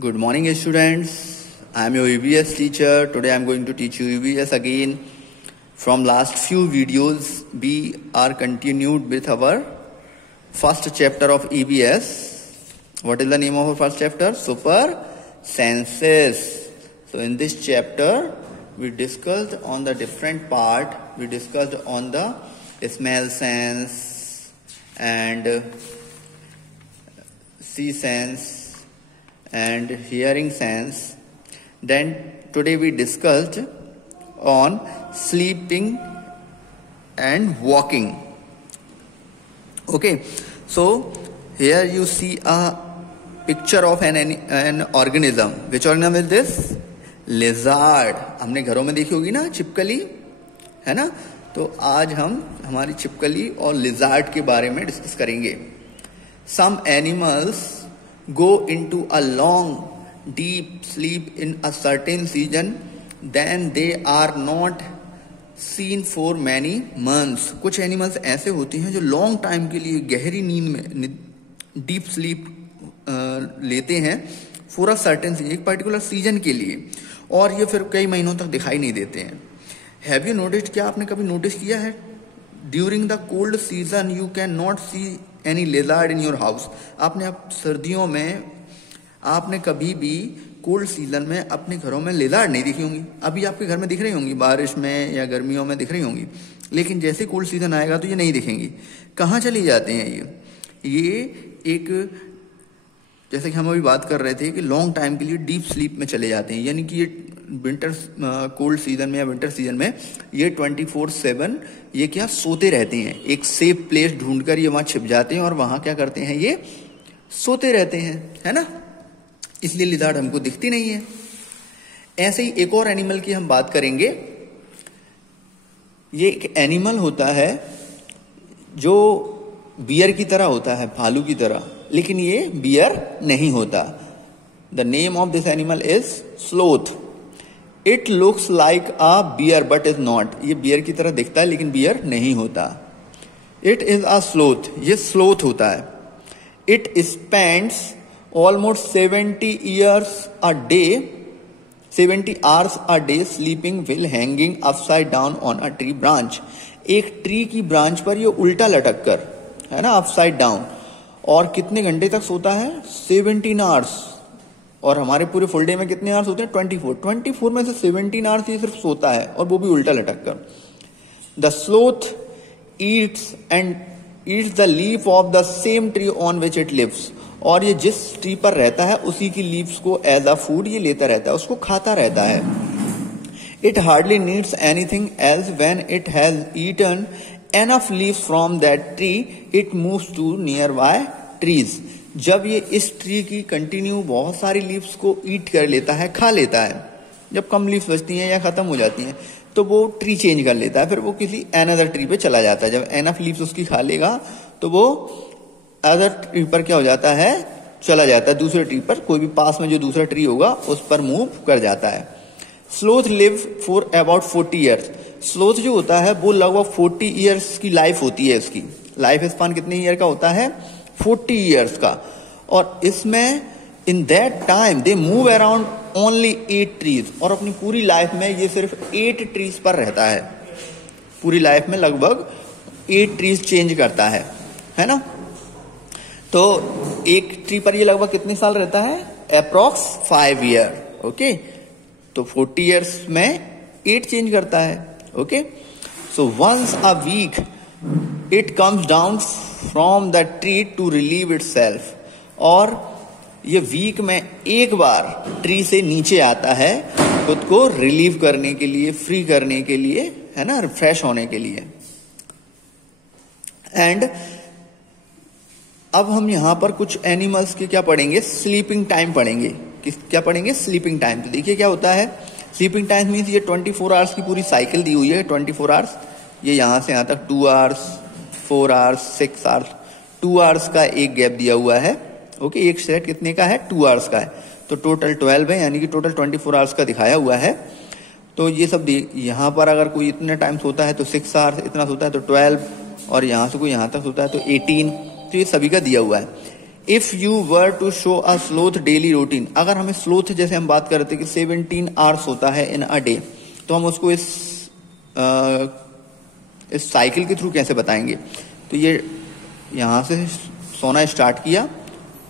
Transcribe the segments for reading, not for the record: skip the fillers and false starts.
Good morning, students. I am your EVS teacher. Today I am going to teach you EVS again. From last few videos, we are continued with our first chapter of EVS. What is the name of our first chapter? Super senses. So in this chapter, we discussed on the different part. We discussed on the smell sense and see sense and hearing sense. Then today we discussed on sleeping and walking. Okay, so here you see a picture of an organism. Which organism is this? Lizard. हमने घरों में देखी होगी ना छिपकली, है ना? तो आज हम हमारी छिपकली और लिजार्ड के बारे में डिस्कस करेंगे. Some animals go into a long deep sleep in a certain season, then they are not seen for many months. कुछ एनिमल्स ऐसे होते हैं जो लॉन्ग टाइम के लिए गहरी नींद में डीप स्लीप लेते हैं फॉर अ सर्टेन सीजन, एक पर्टिकुलर सीजन के लिए, और ये फिर कई महीनों तक दिखाई नहीं देते हैं. हैव यू नोटिस्ड, क्या आपने कभी नोटिस किया है? During the cold season you can not see any lizard in your house. आपने अब सर्दियों में आपने कभी भी कोल्ड सीजन में अपने घरों में लेजार्ड नहीं दिखी होंगी. अभी आपके घर में दिख रही होंगी, बारिश में या गर्मियों में दिख रही होंगी, लेकिन जैसे कोल्ड सीजन आएगा तो ये नहीं दिखेंगी. कहाँ चली जाते हैं ये एक, जैसे कि हम अभी बात कर रहे थे कि लॉन्ग टाइम के लिए डीप स्लीप में चले जाते हैं. यानी कि ये विंटर कोल्ड सीजन में या विंटर सीजन में ये 24/7 ये क्या सोते रहते हैं. एक सेफ प्लेस ढूंढकर ये वहां छिप जाते हैं और वहां क्या करते हैं, ये सोते रहते हैं, है ना? इसलिए लिजार्ड हमको दिखती नहीं है. ऐसे ही एक और एनिमल की हम बात करेंगे. ये एक एनिमल होता है जो बियर की तरह होता है, भालू की तरह, लेकिन ये बियर नहीं होता. The name of this animal is sloth. It looks like a bear but is not. ये बियर की तरह दिखता है लेकिन बियर नहीं होता. It is a sloth. ये स्लोथ होता है. It spends almost 70 hours a day sleeping while hanging upside down on a tree branch. एक ट्री की ब्रांच पर ये उल्टा लटक कर, है ना, अपसाइड डाउन. और कितने घंटे तक सोता है? 17 hours. और हमारे पूरे फुल डे में कितने आवर्स होते हैं? 24 में से 17 आवर्स ये सिर्फ सोता है, और वो भी उल्टा लटक कर. The sloth eats the leaf of the same tree on which it lives. और ये जिस ट्री पर रहता है उसी की लीव्स को एज अ फूड ये लेता रहता है, उसको खाता रहता है. It hardly needs anything else. When it has eaten enough leaves from that tree, it moves to nearby trees. जब ये इस ट्री की कंटिन्यू बहुत सारी लीव्स को ईट कर लेता है, खा लेता है, जब कम लीव्स बचती हैं या खत्म हो जाती हैं तो वो ट्री चेंज कर लेता है, फिर वो किसी अनदर ट्री पे चला जाता है. जब एनफ लीव्स उसकी खा लेगा तो वो अदर ट्री पर क्या हो जाता है, चला जाता है, दूसरे ट्री पर, कोई भी पास में जो दूसरा ट्री होगा उस पर मूव कर जाता है. Sloth live for about 40 years. Sloth जो होता है वो लगभग 40 years की लाइफ होती है. इसकी लाइफ स्पान कितने ईयर का होता है? 40 years का. और इसमें in that time they move around only 8 trees. और अपनी पूरी लाइफ में ये सिर्फ 8 trees पर रहता है. पूरी लाइफ में लगभग 8 trees चेंज करता है ना? तो एक ट्री पर ये लगभग कितने साल रहता है? Approx 5 year. ओके, तो 40 years में 8 चेंज करता है. Okay, so once a week it comes down from the tree to relieve itself. और ये वीक में एक बार ट्री से नीचे आता है खुद को रिलीव करने के लिए, फ्री करने के लिए, है ना, रिफ्रेश होने के लिए. एंड अब हम यहां पर कुछ एनिमल्स के क्या पढ़ेंगे? स्लीपिंग टाइम पढ़ेंगे. क्या पढ़ेंगे? Sleeping time. तो देखिए क्या होता है स्लीपिंग टाइम मीन्स ये 24 आवर्स की पूरी साइकिल दी हुई है. 24 आवर्स, ये यहां से यहां तक 2 hours, 4 hours, 6 hours, 2 hours का एक गैप दिया हुआ है. ओके, एक सेट कितने का है? 2 hours का है. तो टोटल 12 है, यानी कि टोटल 24 आवर्स का दिखाया हुआ है. तो ये सब यहाँ पर अगर कोई इतने टाइम सोता है तो 6 hours, इतना सोता है तो 12, और यहाँ से कोई यहाँ तक सोता है तो 18. तो ये सभी का दिया हुआ है. If you were to show a sloth daily routine, अगर हमें स्लोथ जैसे हम बात करते कि 17 आवर्स होता है इन अ डे, तो हम उसको इस साइकिल के थ्रू कैसे बताएंगे? तो ये यहां से सोना स्टार्ट किया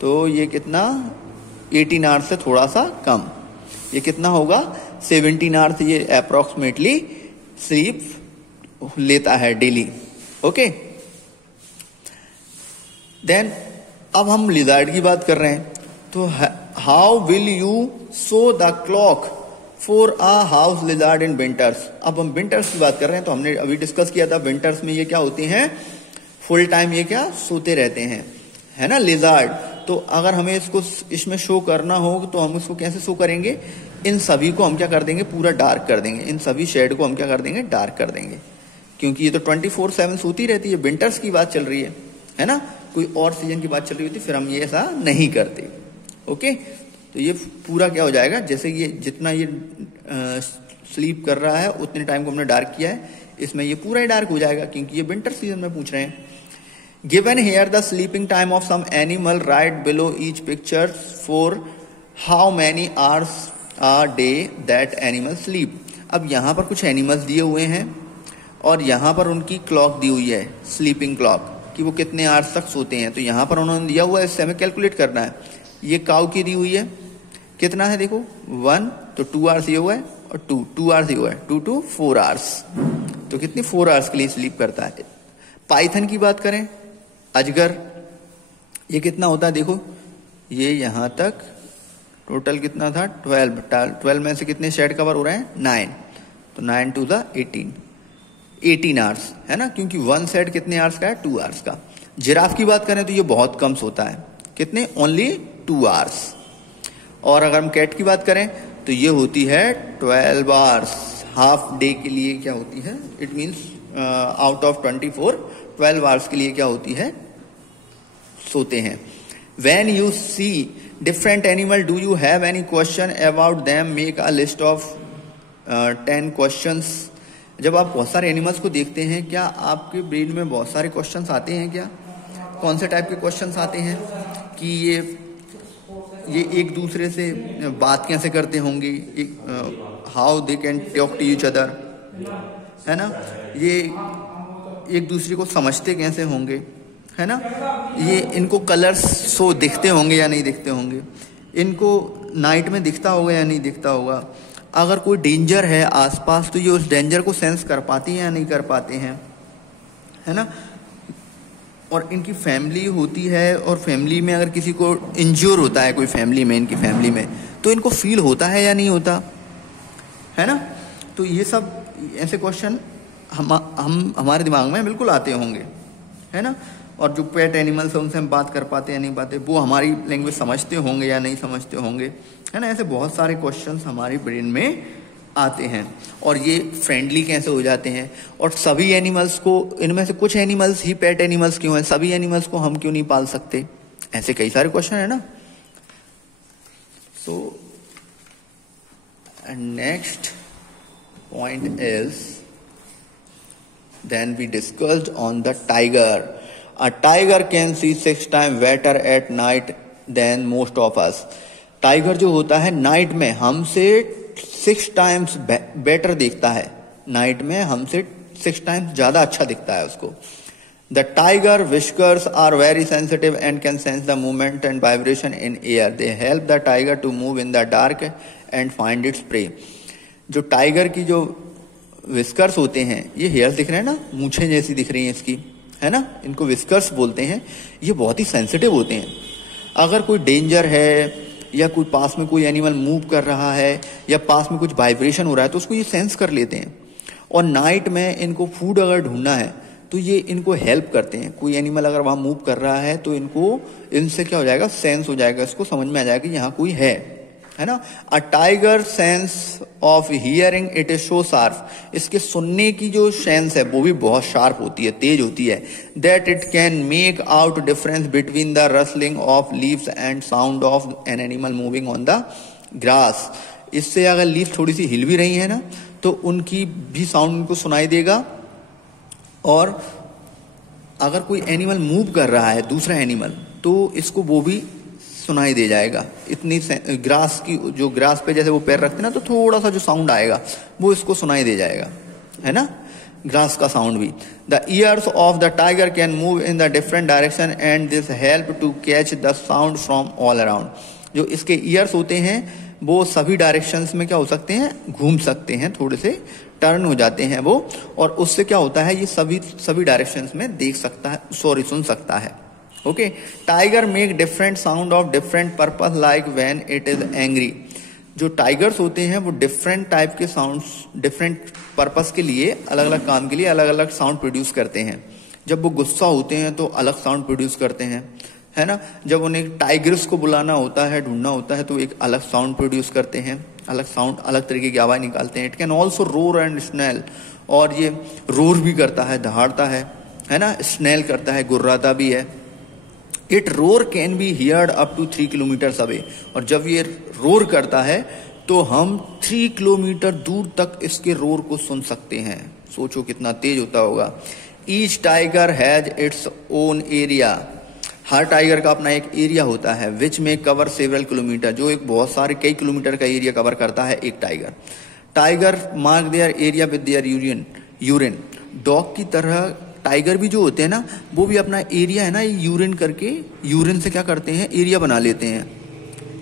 तो ये कितना 18 आवर्स से थोड़ा सा कम, ये कितना होगा 17 आवर्स ये अप्रोक्सीमेटली स्लीप लेता है डेली। ओके, देन अब हम लिजार्ड की बात कर रहे हैं, तो how will you so the clock for a house lizard in winters. अब हम विंटर्स की बात कर रहे हैं, तो हमने अभी डिस्कस किया था विंटर्स में ये क्या होते हैं, फुल टाइम ये क्या सोते रहते हैं, है ना लिजार्ड। तो अगर हमें इसको इसमें शो करना हो तो हम इसको कैसे शो करेंगे? इन सभी को हम क्या कर देंगे, पूरा डार्क कर देंगे, इन सभी शेड को हम क्या कर देंगे, डार्क कर देंगे, क्योंकि ये तो 24/7 सोती रहती है। विंटर्स की बात चल रही है ना, कोई और सीजन की बात चल रही होती फिर हम ये ऐसा नहीं करते। ओके, तो ये पूरा क्या हो जाएगा, जैसे ये जितना ये स्लीप कर रहा है उतने टाइम को हमने डार्क किया है, इसमें ये पूरा ही डार्क हो जाएगा, क्योंकि ये विंटर सीजन में पूछ रहे हैं। Given here the sleeping time of some animal, right below each picture for how many hours a day that animal sleep. अब यहां पर कुछ एनिमल्स दिए हुए हैं और यहां पर उनकी क्लॉक दी हुई है, स्लीपिंग क्लॉक, कि वो कितने आवर्स तक सोते हैं। तो यहां पर उन्होंने दिया हुआ है, इससे हमें कैलकुलेट करना है। ये काऊ की दी हुई है, कितना है देखो 1, तो 2 आवर्स ये हुआ है, और 2 आवर्स ये हुआ है, 2 to 4 आवर्स, तो कितनी 4 आवर्स के लिए स्लीप करता है। पाइथन की बात करें, अजगर, ये कितना होता है देखो, ये यहां तक टोटल कितना था 12 में से कितने शेड कवर हो रहे हैं 9, तो 9 to 18 आवर्स है ना, क्योंकि 1 सेट कितने आवर्स का है 2 आवर्स का। जिराफ की बात करें तो ये बहुत कम सोता है, कितने ओनली 2 आवर्स। और अगर हम कैट की बात करें तो ये होती है 12 आवर्स, हाफ डे के लिए क्या होती है, it means out of 24 12 hours के लिए क्या होती है, सोते हैं। When you see different animal, do you have any question about them? Make a list of 10 questions. जब आप बहुत सारे एनिमल्स को देखते हैं, क्या आपके ब्रेन में बहुत सारे क्वेश्चंस आते हैं क्या? कौन से टाइप के क्वेश्चंस आते हैं कि ये एक दूसरे से बात कैसे करते होंगे, how they can talk to each other, है ना, ये एक दूसरे को समझते कैसे होंगे, है ना, ये इनको कलर्स सो दिखते होंगे या नहीं दिखते होंगे, इनको नाइट में दिखता होगा या नहीं दिखता होगा, अगर कोई डेंजर है आसपास तो ये उस डेंजर को सेंस कर पाती हैं या नहीं कर पाते हैं, है ना। और इनकी फैमिली होती है, और फैमिली में अगर किसी को इंज्योर होता है कोई फैमिली में, इनकी फैमिली में, तो इनको फील होता है या नहीं होता, है ना। तो ये सब ऐसे क्वेश्चन हम हमारे दिमाग में बिल्कुल आते होंगे, है ना। और जो पेट एनिमल्स है उनसे हम बात कर पाते या नहीं पाते, वो हमारी लैंग्वेज समझते होंगे या नहीं समझते होंगे, है ना। ऐसे बहुत सारे क्वेश्चंस हमारे ब्रेन में आते हैं, और ये फ्रेंडली कैसे हो जाते हैं। और सभी एनिमल्स को, इनमें से कुछ एनिमल्स ही पेट एनिमल्स क्यों हैं, सभी एनिमल्स को हम क्यों नहीं पाल सकते, ऐसे कई सारे क्वेश्चन है ना। So next point is, then we discussed on the tiger. A tiger can see 6 times better at night than most of us. Tiger जो होता है नाइट में हमसे 6 टाइम्स बेटर दिखता है, नाइट में हमसे 6 टाइम्स ज्यादा अच्छा दिखता है उसको। The tiger whiskers are very sensitive and can sense the movement and vibration in air. They help the tiger to move in the dark and find its prey. जो टाइगर की जो विस्कर्स होते हैं, ये हेयर्स दिख रहे हैं ना, मूछें जैसी दिख रही हैं इसकी, है ना, इनको विस्कर्स बोलते हैं। ये बहुत ही सेंसिटिव होते हैं, अगर कोई डेंजर है या कोई पास में कोई एनिमल मूव कर रहा है या पास में कुछ वाइब्रेशन हो रहा है तो उसको ये सेंस कर लेते हैं। और नाइट में इनको फूड अगर ढूंढना है तो ये इनको हेल्प करते हैं। कोई एनिमल अगर वहां मूव कर रहा है तो इनको, इनसे क्या हो जाएगा, सेंस हो जाएगा, इसको समझ में आ जाएगा कि यहाँ कोई है ना। A tiger sense of hearing it is so sharp, इसके सुनने की जो सेंस है वो भी बहुत शार्प होती है, तेज होती है। That it can make out difference between the rustling of leaves and sound of an animal moving on the grass. इससे अगर लीफ थोड़ी सी हिल भी रही है ना तो उनकी भी साउंड उनको सुनाई देगा। और अगर कोई एनिमल मूव कर रहा है, दूसरा एनिमल तो इसको वो भी सुनाई दे जाएगा। इतनी ग्रास की, जो ग्रास पे जैसे वो पैर रखते हैं ना, तो थोड़ा सा जो साउंड आएगा वो इसको सुनाई दे जाएगा, है ना, ग्रास का साउंड भी। The ears of the tiger can move in the different direction and this help to catch the sound from all around. जो इसके ईयर्स होते हैं वो सभी डायरेक्शंस में क्या हो सकते हैं, घूम सकते हैं, थोड़े से टर्न हो जाते हैं वो, और उससे क्या होता है, ये सभी डायरेक्शंस में देख सकता है, सुन सकता है। Okay, tiger make different sound of different purpose like when it is angry. जो टाइगर्स होते हैं वो डिफरेंट टाइप के साउंड्स, डिफरेंट पर्पस के लिए, अलग अलग काम के लिए अलग अलग साउंड प्रोड्यूस करते हैं। जब वो गुस्सा होते हैं तो अलग साउंड प्रोड्यूस करते हैं, है ना। जब उन्हें टाइगर्स को बुलाना होता है, ढूंढना होता है, तो एक अलग साउंड प्रोड्यूस करते हैं, अलग साउंड, अलग तरीके की आवाज निकालते हैं। It can also roar and snarl, और ये रोर भी करता है, दहाड़ता है ना, स्नेल करता है, गुर्राता भी है। It roar can be heard up to 3 kilometre away, और जब ये रोर करता है तो हम 3 किलोमीटर दूर तक इसके रोर को सुन सकते हैं। सोचो कितना तेज होता होगा। Each tiger has its own area, her tiger का अपना एक एरिया होता है, विच में कवर सेवरल किलोमीटर, जो एक बहुत सारे कई किलोमीटर का एरिया कवर करता है एक tiger. Tiger mark their area with their urine. Dog की तरह टाइगर भी जो होते हैं ना, वो भी अपना एरिया है ना, यूरिन करके, यूरिन से क्या करते हैं, एरिया बना लेते हैं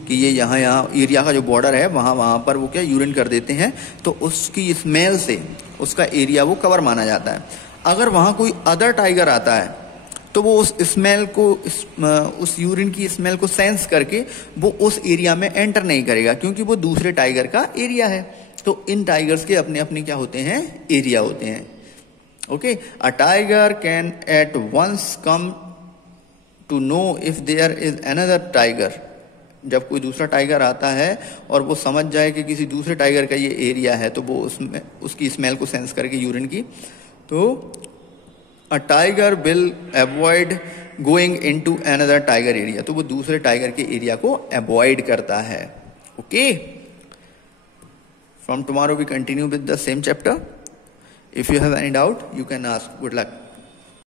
कि ये यहाँ एरिया का जो बॉर्डर है वहां पर वो क्या यूरिन कर देते हैं, तो उसकी स्मेल से उसका एरिया वो कवर माना जाता है। अगर वहां कोई अदर टाइगर आता है तो वो उस स्मेल को, उस यूरिन की स्मेल को सेंस करके वो उस एरिया में एंटर नहीं करेगा, क्योंकि वो दूसरे टाइगर का एरिया है। तो इन टाइगर्स के अपने अपने क्या होते हैं, एरिया होते हैं। Okay, a tiger can at once come to know if there is another tiger. जब कोई दूसरा टाइगर आता है और वो समझ जाए कि किसी दूसरे टाइगर का ये एरिया है, तो वो उसमें उसकी स्मेल को सेंस करके यूरिन की, तो a tiger will avoid going into another tiger area, तो वो दूसरे टाइगर के एरिया को अवॉइड करता है। Okay, from tomorrow we continue with the same chapter. If you have any doubt you can ask. Good luck.